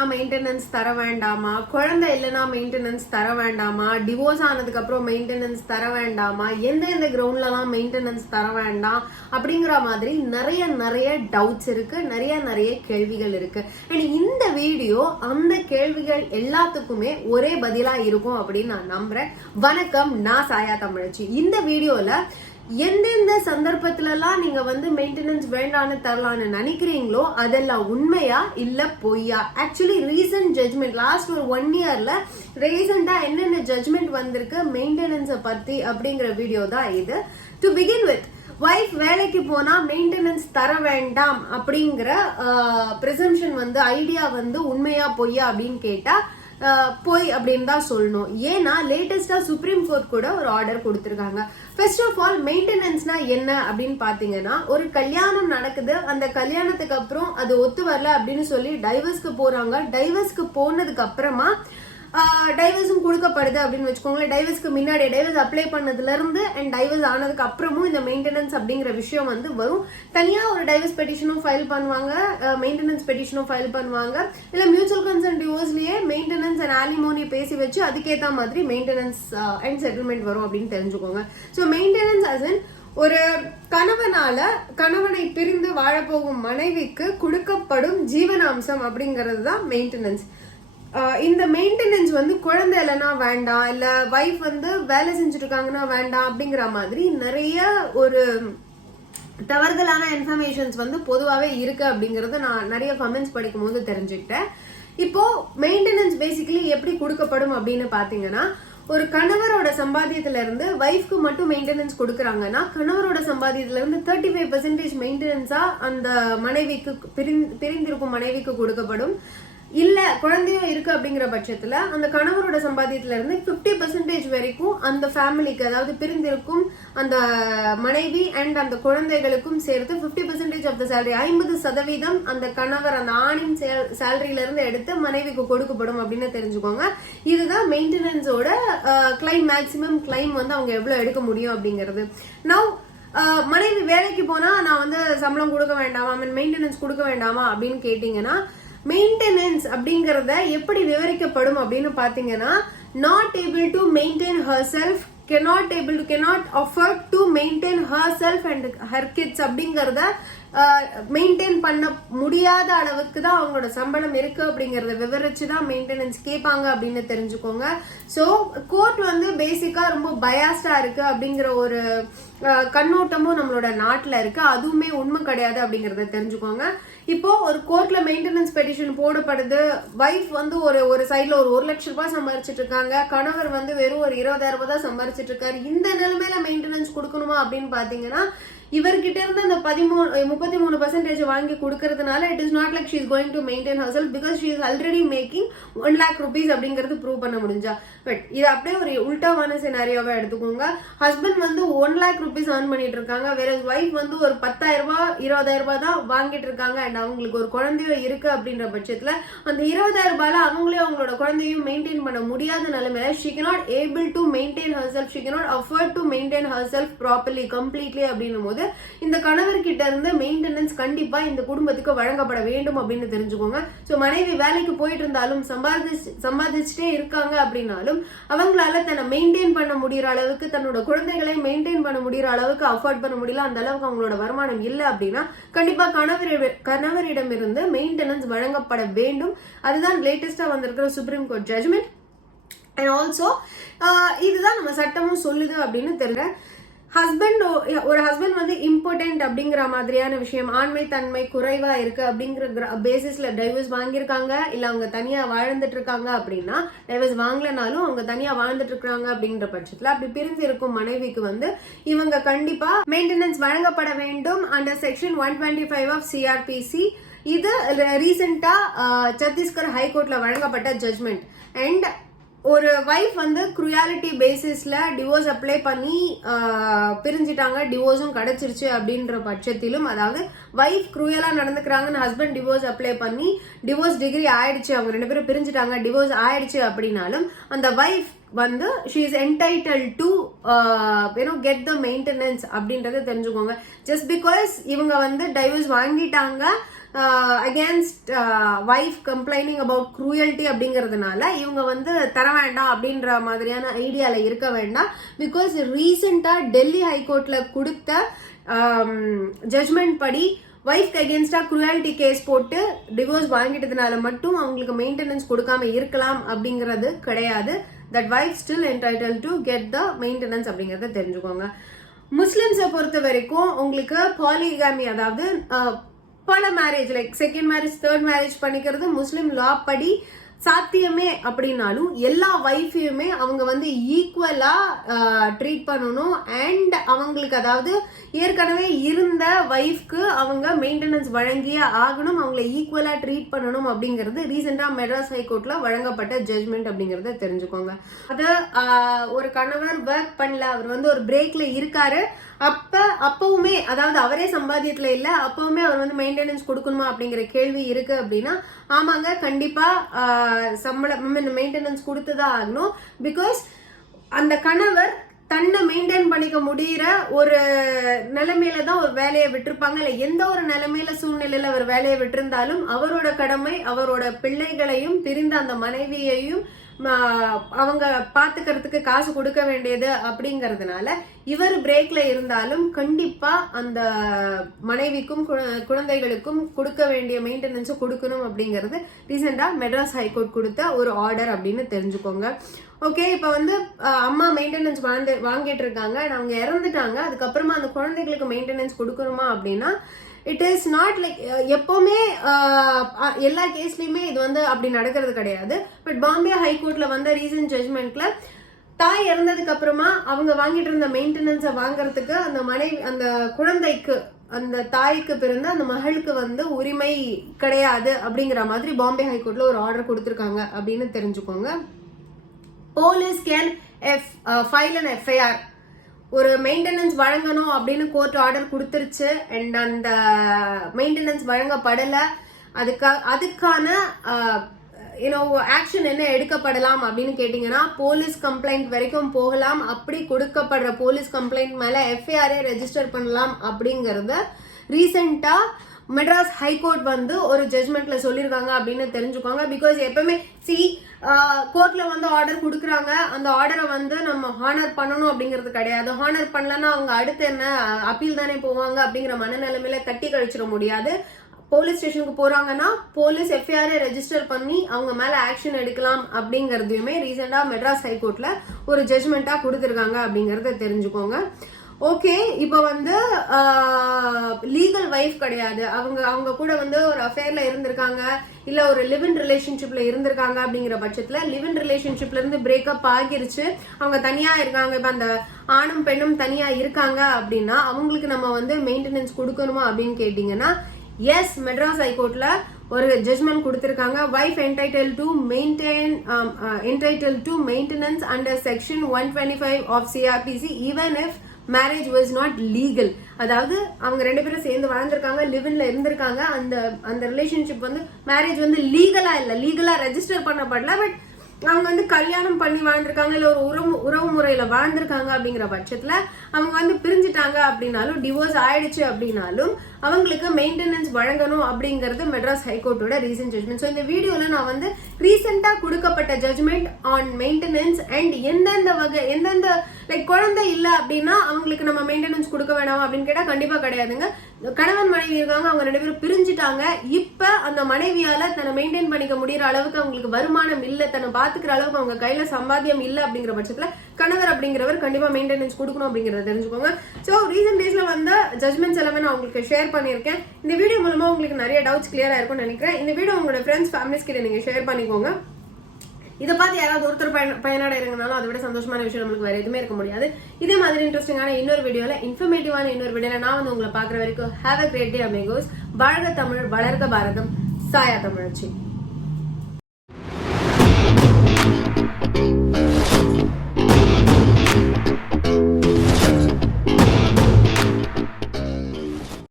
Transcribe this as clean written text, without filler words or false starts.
இல்லனா மெயின்டெனன்ஸ் தர வேண்டாமா, குழந்தை இல்லனா மெயின்டெனன்ஸ் தர வேண்டாமா, டிவோர்ஸ் ஆனதுக்கு அப்புறம் மெயின்டெனன்ஸ் தர வேண்டாமா, எந்த கிரவுண்ட்லலாம் மெயின்டெனன்ஸ் தர வேண்டாம் அப்படிங்கிற மாதிரி நிறைய டவுட்ஸ் இருக்கு, நிறைய கேள்விகள் இருக்கு. இந்த வீடியோ அந்த கேள்விகள் எல்லாத்துக்குமே ஒரே பதிலா இருக்கும் அப்படின்னு நான் நம்புறேன். வணக்கம், நான் சாயா தமிழச்சி. இந்த வீடியோல எந்தெந்த சந்தர்ப்பத்திலலாம் நீங்க மெயின்டெனன்ஸ் வேண்டான்னு தரலான்னு நினைக்கிறீங்களோ அதெல்லாம் உண்மையா இல்ல பொய்யா, ஆக்சுவலி ரீசன்ட் ஜட்மெண்ட் லாஸ்ட் ஒரு 1 இயர்ல ரீசெண்டா என்னென்ன ஜட்மெண்ட் வந்திருக்கு மெயின்டெனன்ஸை பத்தி அப்படிங்கிற வீடியோ தான் இது. டு பிகின் வித், வைஃப் வேலைக்கு போனா மெயின்டெனன்ஸ் தர வேண்டாம் அப்படிங்கிற பிரிசம்ஷன் ஐடியா உண்மையா பொய்யா அப்படின்னு கேட்டா போய் அப்படின்னு தான் சொல்லணும். ஏன்னா லேட்டஸ்டா சுப்ரீம் கோர்ட் கூட ஒரு ஆர்டர் கொடுத்திருக்காங்க. ஃபர்ஸ்ட் ஆஃப் ஆல், மெயின்டெனன்ஸ்னா என்ன அப்படின்னு பாத்தீங்கன்னா, ஒரு கல்யாணம் நடக்குது, அந்த கல்யாணத்துக்கு அப்புறம் அது ஒத்து வரல அப்படின்னு சொல்லி டைவர்ஸ்க்கு போறாங்க. டைவர்ஸ்க்கு போனதுக்கு அப்புறமா டைவர்ஸும் கொடுக்கப்படுது அப்படின்னு வச்சுக்கோங்களேன். டைவர்ஸ்க்கு முன்னாடி டைவர்ஸ் அப்ளை பண்ணதுல இருந்து அண்ட் டைவர்ஸ் ஆனதுக்கு அப்புறமும் இந்த மெயின்டெனன்ஸ் அப்படிங்கிற விஷயம் வரும். தனியா ஒரு டைவர்ஸ் பெட்டிஷனும் ஃபைல் பண்ணுவாங்க, மெயின்டெனன்ஸ் பெட்டிஷனும் ஃபைல் பண்ணுவாங்க. இல்ல மியூச்சுவல் கன்சென்ட் டிவோர்ஸ்லயே மெயின்டெனன்ஸ் அண்ட் ஆலிமோனி பேசி வச்சு அதுக்கேற்ற மாதிரி மெயின்டெனன்ஸ் அண்ட் செட்டில்மெண்ட் வரும் அப்படின்னு தெரிஞ்சுக்கோங்க. ஸோ மெயின்டெனன்ஸ் அஸ் இன் ஒரு கணவனை பிரிந்து வாழப்போகும் மனைவிக்கு கொடுக்கப்படும் ஜீவனாம்சம் அப்படிங்கிறது தான் மெயின்டெனன்ஸ். இந்த மெயின்டெனன்ஸ் குழந்தை இல்லைன்னா வேண்டாம், இல்ல வைஃப் வேலை செஞ்சுட்டு இருக்காங்கன்னா வேண்டாம் அப்படிங்கிற மாதிரி நிறைய ஒரு தவறுதலான இன்ஃபர்மேஷன்ஸ் பொதுவாகவே இருக்கு அப்படிங்கறது நான் நிறைய கமெண்ட்ஸ் படிக்கும் போது தெரிஞ்சுக்கிட்டேன். இப்போ மெயின்டெனன்ஸ் பேசிக்கலி எப்படி கொடுக்கப்படும் அப்படின்னு பாத்தீங்கன்னா, ஒரு கணவரோட சம்பாத்தியத்துல இருந்து வைஃப்க்கு மட்டும் மெயின்டெனன்ஸ் கொடுக்கறாங்கன்னா, கணவரோட சம்பாத்தியத்துல இருந்து 35% மெயின்டெனன்ஸா அந்த மனைவிக்கு பிரிந்திருக்கும் மனைவிக்கு கொடுக்கப்படும். இல்ல குழந்தையும் இருக்கு அப்படிங்கிற பட்சத்துல அந்த கணவரோட சம்பாத்தியத்துல இருந்து 50% வரைக்கும் அந்த ஃபேமிலிக்கு, அதாவது பிரிந்திருக்கும் அந்த மனைவி அண்ட் அந்த குழந்தைகளுக்கும் சேர்த்து 50% ஆஃப் த சேலரி, 50% அந்த கணவர் அந்த ஆணின் சேலரியில இருந்து எடுத்து மனைவிக்கு கொடுக்கப்படும் அப்படின்னு தெரிஞ்சுக்கோங்க. இதுதான் மெயின்டெனன்ஸோட கிளைம், மேக்சிமம் கிளைம் அவங்க எவ்வளவு எடுக்க முடியும் அப்படிங்கிறது. நவ் மனைவி வேலைக்கு போனா நான் சம்பளம் கொடுக்க வேண்டாமா, மெயின்டெனன்ஸ் கொடுக்க வேண்டாமா அப்படின்னு கேட்டீங்கன்னா, மெயின்டெனன்ஸ் அப்படிங்கறத எப்படி விவரிக்கப்படும் அப்படின்னு பாத்தீங்கன்னா, not able to maintain herself, cannot afford to maintain herself and her kids அப்படிங்கறத மெயின்டைன் பண்ண முடியாத அளவுக்கு தான் அவங்களோட சம்பளம் இருக்கு அப்படிங்கறத விவரிச்சுதான் மெயின்டெனன்ஸ் கேட்பாங்க அப்படின்னு தெரிஞ்சுக்கோங்க. சோ கோர்ட் பேசிக்கா ரொம்ப பயாஸ்டா இருக்கு அப்படிங்கிற ஒரு கண்ணோட்டமும் நம்மளோட நாட்டுல இருக்கு. அதுவுமே உண்மை கிடையாது அப்படிங்கறத தெரிஞ்சுக்கோங்க. இப்போ ஒரு கோர்ட்ல மெயின்டெனன்ஸ் பெட்டிஷன் போடப்படுது. வைஃப் ஒரு சைட்ல ஒரு 1 லட்சம் ரூபாய் சம்பாரிச்சிட்டு இருக்காங்க, கணவர் வெறும் ஒரு 20,000 ரூபாய் தான் சம்பாரிச்சிட்டு இருக்காரு. இந்த நிலைமையில மெயின்டெனன்ஸ் கொடுக்கணுமா அப்படின்னு பாத்தீங்கன்னா, இவர்கிட்ட இருந்து அந்த 33% வாங்கி கொடுக்கறதுனால it is not like she is going to maintain herself, because she is already making 1 lakh rupees அப்படிங்கறது ப்ரூவ் பண்ண முடிஞ்சா. பட் இது அப்படியே ஒரு உல்டாவான சினாரியோவா எடுத்துக்கோங்க. ஹஸ்பண்ட் 1 lakh rupees earn பண்ணிட்டு இருக்காங்க, வேற வைஃப் ஒரு 10,000 ரூபாய் 20,000 ரூபாய் தான் வாங்கிட்டு இருக்காங்க அண்ட் அவங்களுக்கு ஒரு குழந்தையோ இருக்கு அப்படின்ற பட்சத்துல அந்த 20,000 ரூபாயில அவங்களே அவங்களோட குழந்தையும் மெயின்டைன் பண்ண முடியாத நிலைமையில she cannot able to maintain herself, she cannot afford to maintain herself properly, completely அப்படின்னும் போது இந்த கணவர்கிட்ட இருந்து மெயின்டெனன்ஸ் கண்டிப்பா இந்த குடும்பத்துக்கு வழங்கப்பட வேண்டும் அப்படின்னு தெரிஞ்சுக்கோங்க. சோ மனைவி வேலைக்கு போயிட்டு இருந்தாலும் சம்பாதிச்சுட்டே இருக்காங்க அப்படின்னாலும் அவங்களால தன்னை மெயின்டைன் பண்ண முடியற அளவுக்கு, தன்னோட குழந்தைகளை மெயின்டைன் பண்ண முடியற அளவுக்கு அஃபோர்ட் பண்ண முடியல, அந்த அளவுக்கு அவங்களோட வருமானம் இல்லை அப்படின்னா கண்டிப்பா கணவரிடம் இருந்து மெயின்டெனன்ஸ் வழங்கப்பட வேண்டும். அதுதான் லேட்டஸ்டா வந்திருக்கிற supreme court judgement. And also இதுதான் நம்ம சட்டமும் சொல்லுது அப்படின்னு தெரியல. ஒரு ஹஸ்பண்ட் இம்பார்ட்டன்ட் அப்படிங்கிற மாதிரியான விஷயம், ஆண்மை தன்மை குறைவா இருக்கு அப்படிங்கிற பேசிஸ்ல டைவர்ஸ் வாங்கியிருக்காங்க, இல்ல அவங்க தனியா வாழ்ந்துட்டு இருக்காங்க அப்படின்னா, டைவர்ஸ் வாங்கலனாலும் அவங்க தனியா வாழ்ந்துட்டு இருக்காங்க அப்படிங்கிற பட்சத்துல அப்படி பிரிந்து இருக்கும் மனைவிக்கு இவங்க கண்டிப்பா மெயின்டெனன்ஸ் வழங்கப்பட வேண்டும் அண்டர் செக்ஷன் 125 ஆஃப் சிஆர்பிசி. இது ரீசெண்டா சத்தீஸ்கர் ஹைகோர்ட்ல வழங்கப்பட்ட ஜட்மெண்ட். அண்ட் ஒரு வைஃப் குரூயாலிட்டி பேசிஸ்ல டிவோர்ஸ் அப்ளை பண்ணி பிரிஞ்சிட்டாங்க, டிவோர்ஸும் கிடைச்சிருச்சு அப்படின்ற பட்சத்திலும், அதாவது வைஃப் குரூயலா நடந்துக்கிறாங்கன்னு ஹஸ்பண்ட் டிவோர்ஸ் அப்ளை பண்ணி டிவோர்ஸ் டிகிரி ஆயிடுச்சு, அவங்க 2 பேரும் பிரிஞ்சிட்டாங்க, டிவோர்ஸ் ஆயிடுச்சு அப்படின்னாலும் அந்த wife she is entitled to get the maintenance அப்படின்றத தெரிஞ்சுக்கோங்க. ஜஸ்ட் பிகாஸ் இவங்க டைவர்ஸ் வாங்கிட்டாங்க, against wife complaining about cruelty அப்படிங்கிறதுனால இவங்க வந்து தர வேண்டாம் அப்படின்ற மாதிரியான ஐடியால இருக்க வேண்டாம். பிகாஸ் ரீசெண்டா டெல்லி ஹைகோர்ட்ல கொடுத்த ஜட்மெண்ட் படி வைஃப்க்கு அகேன்ஸ்டா குரூயாலிட்டி கேஸ் போட்டு டிவோர்ஸ் வாங்கிட்டதுனால மட்டும் அவங்களுக்கு மெயின்டெனன்ஸ் கொடுக்காம இருக்கலாம் அப்படிங்கிறது கிடையாது. That wife still entitle to get the maintenance அப்படிங்கறத தெரிஞ்சுக்கோங்க. முஸ்லிம்ஸை பொறுத்த வரைக்கும் உங்களுக்கு பாலிகாமி, அதாவது பல marriage like second marriage third marriage பண்ணிக்கிறது முஸ்லிம் லா படி சாத்தியமே அப்படின்னாலும் எல்லா வைஃபையுமே அவங்க வந்து ஈக்குவலா ட்ரீட் பண்ணணும். அண்ட் அவங்களுக்கு, அதாவது ஏற்கனவே இருந்த வைஃப்க்கு அவங்க மெயின்டெனன்ஸ் வழங்கியே ஆகணும், அவங்களை ஈக்குவலா ட்ரீட் பண்ணணும் அப்படிங்கிறது ரீசெண்டா மெட்ராஸ் ஹைகோர்ட்ல வழங்கப்பட்ட ஜட்மெண்ட் அப்படிங்கறத தெரிஞ்சுக்கோங்க. அது ஒரு கணவர் ஒர்க் பண்ணல, அவர் வந்து ஒரு பிரேக்ல இருக்காரு, அப்பவுமே, அதாவது அவரே சம்பாத்தியத்துல இல்ல, அப்பவுமே அவர் வந்து மெயின்டெனன்ஸ் கொடுக்கணுமா அப்படிங்கிற கேள்வி இருக்கு அப்படின்னா ஆமாங்க, கண்டிப்பா மெயின்டெனன்ஸ் கொடுத்துதான் ஆகணும். பிகாஸ் அந்த கணவர் தன்னை மெயின்டைன் பண்ணிக்க முடியற ஒரு நிலைமையில தான் ஒரு வேலையை விட்டுருப்பாங்க. இல்ல எந்த ஒரு நிலைமையில சூழ்நிலையில அவர் வேலையை விட்டிருந்தாலும் அவரோட கடமை அவரோட பிள்ளைகளையும் பிரிந்த அந்த மனைவியையும் அவங்க பாத்துக்கிறதுக்கு காசு கொடுக்க வேண்டியது அப்படிங்கறதுனால இவர் பிரேக்ல இருந்தாலும் கண்டிப்பா அந்த மனைவிக்கும் குழந்தைகளுக்கும் கொடுக்க வேண்டிய மெயின்டெனன்ஸ் கொடுக்கணும் அப்படிங்கறது ரீசெண்டா மெட்ராஸ் ஹைகோர்ட் கொடுத்த ஒரு ஆர்டர் அப்படின்னு தெரிஞ்சுக்கோங்க. ஓகே, இப்ப வந்து அம்மா மெயின்டெனன்ஸ் வாங்கிட்டு இருக்காங்க, அவங்க இறந்துட்டாங்க, அதுக்கப்புறமா அந்த குழந்தைகளுக்கு மெயின்டெனன்ஸ் கொடுக்கணுமா அப்படின்னா இட் இஸ் நாட் லைக் எப்பவுமே எல்லா கேஸ்லயுமே இது வந்து அப்படி நடக்கிறது கிடையாது. பட் பாம்பே ஹைகோர்ட்ல வந்த ரீசன்ட் ஜட்மெண்ட்ல தாய் இறந்ததுக்கு அப்புறமா அவங்க வாங்கிட்டு இருந்த மெயின்டெனன்ஸை வாங்குறதுக்கு அந்த குழந்தைக்கு, அந்த தாய்க்கு பிறந்த அந்த மகளுக்கு வந்து உரிமை கிடையாது அப்படிங்கிற மாதிரி பாம்பே ஹைகோர்ட்ல ஒரு ஆர்டர் கொடுத்திருக்காங்க அப்படின்னு தெரிஞ்சுக்கோங்க. Police can file an FIR, ஒரு மெயின்டெனன்ஸ் வழங்கணும் அப்படின்னு கோர்ட் ஆர்டர் கொடுத்துருச்சு அண்ட் அந்த மெயின்டெனன்ஸ் வழங்கப்படல, அதுக்கான ஆக்ஷன் என்ன எடுக்கப்படலாம் அப்படின்னு கேட்டீங்கன்னா போலீஸ் கம்ப்ளைண்ட் வரைக்கும் போகலாம். அப்படி கொடுக்கப்படுற போலீஸ் கம்ப்ளைண்ட் மேல எஃப்ஐஆர் ரெஜிஸ்டர் பண்ணலாம் அப்படிங்கறத ரீசெண்டா மெட்ராஸ் ஹைகோர்ட் வந்து ஒரு ஜட்மெண்ட்ல சொல்லிருக்காங்க அப்படின்னு தெரிஞ்சுக்கோங்க. பிகாஸ் எப்பவுமே கோர்ட்ல வந்து ஆர்டர் கொடுக்குறாங்க, அந்த ஆர்டரை வந்து நம்ம ஹானர் பண்ணணும் அப்படிங்கிறது கிடையாது. ஹானர் பண்ணலன்னா அவங்க அடுத்து என்ன அப்பீல் தானே போவாங்க அப்படிங்கிற மனநிலைமையில தட்டி கழிச்சிட முடியாது. போலீஸ் ஸ்டேஷனுக்கு போறாங்கன்னா போலீஸ் எஃப்ஐஆர் ரெஜிஸ்டர் பண்ணி அவங்க மேல ஆக்ஷன் எடுக்கலாம் அப்படிங்கறதையுமே ரீசெண்டா மெட்ராஸ் ஹைகோர்ட்ல ஒரு ஜட்மெண்டா கொடுத்திருக்காங்க அப்படிங்கறத தெரிஞ்சுக்கோங்க. ஓகே, இப்ப வந்து லீகல் வைஃப் கிடையாது, அவங்க கூட வந்து ஒரு அஃபேர்ல இருந்திருக்காங்க, இல்ல ஒரு லிவ் இன் ரிலேஷன்ஷிப்ல இருந்திருக்காங்க அப்படிங்கிற பட்சத்துல லிவ் இன் ரிலேஷன்ஷிப்ல இருந்து பிரேக்கப் ஆகிருச்சு, அவங்க தனியா இருக்காங்க, இப்ப அந்த ஆணும் பெண்ணும் தனியா இருக்காங்க அப்படின்னா அவங்களுக்கு நம்ம வந்து மெயின்டெனன்ஸ் கொடுக்கணுமா அப்படின்னு கேட்டீங்கன்னா எஸ், மெட்ராஸ் ஹைகோர்ட்ல ஒரு ஜட்மெண்ட் கொடுத்திருக்காங்க. Wife entitled to maintenance under section 125 of CRPC even if marriage was not legal. அதாவது அவங்க ரெண்டு பேரும் சேர்ந்து வாழ்ந்திருக்காங்க, லிவ்இன்ல இருந்திருக்காங்க, அந்த ரிலேஷன்ஷிப் வந்து மேரேஜ் வந்து லீகலா ரெஜிஸ்டர் பண்ணப்படல, பட் அவங்க வந்து கல்யாணம் பண்ணி வாழ்ந்திருக்காங்க, இல்ல ஒரு உறவு முறையில வாழ்ந்திருக்காங்க அப்படிங்கிற பட்சத்துல அவங்க வந்து பிரிஞ்சுட்டாங்க அப்படின்னாலும் டிவோர்ஸ் ஆயிடுச்சு அப்படின்னாலும் அவங்களுக்கு மெயின்டெனன்ஸ் வழங்கணும் அப்படிங்கறது மெட்ராஸ் ஹைகோர்ட்டோட ரீசன்ட் ஜட்மெண்ட். ஸோ இந்த வீடியோல நான் வந்து ரீசெண்டா கொடுக்கப்பட்ட ஜட்மெண்ட் ஆன் மெயின்டெனன்ஸ் அண்ட் எந்தெந்த லைக் குழந்தை இல்ல அப்படின்னா அவங்களுக்கு நம்ம மெயின்டெனன்ஸ் கொடுக்க வேண்டாம் அப்படின்னு கேட்டா கண்டிப்பா கிடையாதுங்க. கணவன் மனைவி இருக்காங்க, அவங்க ரெண்டு பேரும் பிரிஞ்சுட்டாங்க, இப்ப அந்த மனைவியால தன்னை மெயின்டைன் பண்ணிக்க முடியற அளவுக்கு அவங்களுக்கு வருமானம் இல்ல, தன்னை பாத்துக்கிற அளவுக்கு அவங்க கையில சம்பாத்தியம் இல்ல அப்படிங்கிற பட்சத்துல கணவர் அப்படிங்கிறவர் கண்டிப்பா மெயின்டெனன்ஸ் கொடுக்கணும் அப்படிங்கறத தெரிஞ்சுக்கோங்க. சோ ரீசெண்ட் டேஸ்ல வந்த ஜட்மெண்ட்ஸ் எல்லாமே நான் உங்களுக்கு ஷேர் பண்ணிருக்கேன். இந்த வீடியோ மூலமா உங்களுக்கு நிறைய டவுட்ஸ் கிளியர் ஆயிருக்கும்னு நினைக்கிறேன். இந்த வீடியோ உங்களோட ஃப்ரெண்ட்ஸ் ஃபேமிலிஸ் கிட்ட நீங்க ஷேர் பண்ணிக்கோங்க. இதை பார்த்து யாராவது ஒருத்தர் பயனடைறங்கனாலும் அதை விட சந்தோஷமான விஷயம் நம்மளுக்கு வேற எதுவுமே இருக்க முடியாது. இதே மாதிரி இன்ட்ரெஸ்டிங்கான இன்னொரு வீடியோல இன்ஃபர்மேட்டிவான இன்னொரு வீடியோல நான் வந்து உங்களை பாக்குற வரைக்கும் ஹேவ் அ கிரேட் டே அமேகோஸ். வாழ்க தமிழ், வளர்க பாரதம், சாயா தமிழச்சி.